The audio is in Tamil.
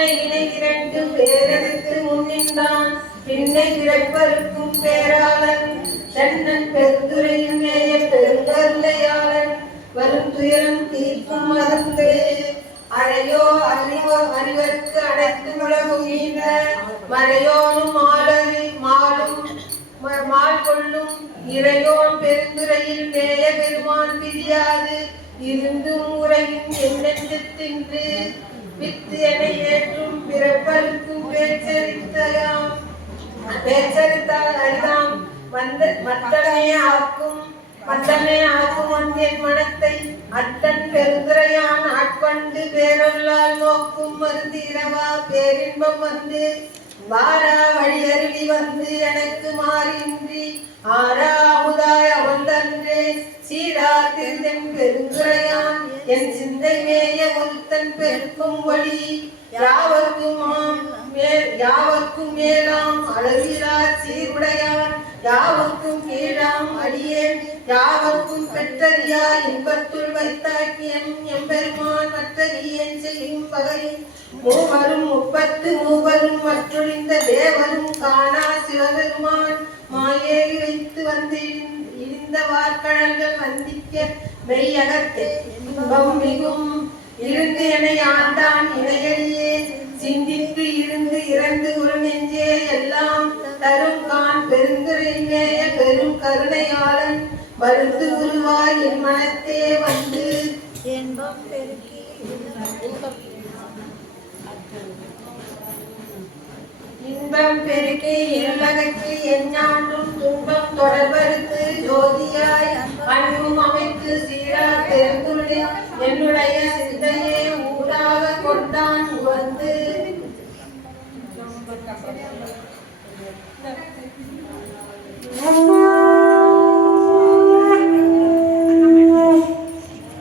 உன்னை இணை இரண்டு பேரெடுத்து முன்னின்றான் பின்னை பிறப்பருக்கும் பேராளன் சென்னன் பெருந்துரையின் மேய பெருங்கருளையாளன் வரும் துயரம் தீர்க்கும் மருந்து அறையோ அறிவருக்கு அடைத்து உலகுகின்ற மறையோனும் மால் கொள்ளும் இறையோன் பெருந்துரையில் மேய பெருமான் பிரியாது இருந்தும் உரையும் என்னென்று வித்து என ஏற்றும் பிறப்பருக்கும் பேச்சரித்தால் அறிதாம் மத்தமே ஆக்கும் வந்தியன் மனத்தை அத்தன் பெருந்துரையான் ஆட்கொண்டு பேரொல்லால் நோக்கும் மருந்து இரவா பேரின்பம் வந்து வாரா வழி அருளி வந்து எனக்கு மாறின்றி ஆரா அமுதாய் அமர்ந்தன்றே சீரா திருதன் பெருந்துரையான் என் சிந்தை மேய ஒருத்தன் பெருக்கும் வழி யாவர்க்கும் மேலாம் அளவிலா சீருடையான் யாவர்க்கும் கீழாம் அடியேன் யாவர்க்கும் பெற்றறியா இன்பத்துள் வைத்தாக்கியம் எம்பெருமான் மற்றறியேன் செய்யும் பகையும் மூவரும் 33 மற்றொழிந்த தேவரும் காணா சிவபெருமான் மாயேறி வைத்து வந்து இழிந்த வார்கடல்கள் வந்திக்க மெய்யகத்தே இன்பம் மிகும் இருந்து என ஆண்டான் இணையடியே சிந்தித்து இருந்து இறந்து ஒரு நெஞ்சே எல்லாம் தரும் கான் பெருந்துரைமேய பெரும் கருணையாளன் மருந்து உருவாய் என் மனத்தே வந்து இன்பம் பெருக்கி இருளகற்றி எஞ்ஞான்றும் துன்பம் தொடர்பறுத்து ஜோதியாய் அன்பும் அமைத்து சீரா பெருந்துள்ளி என்னுடைய சிந்தையே ஊடாக கொண்டான் வந்து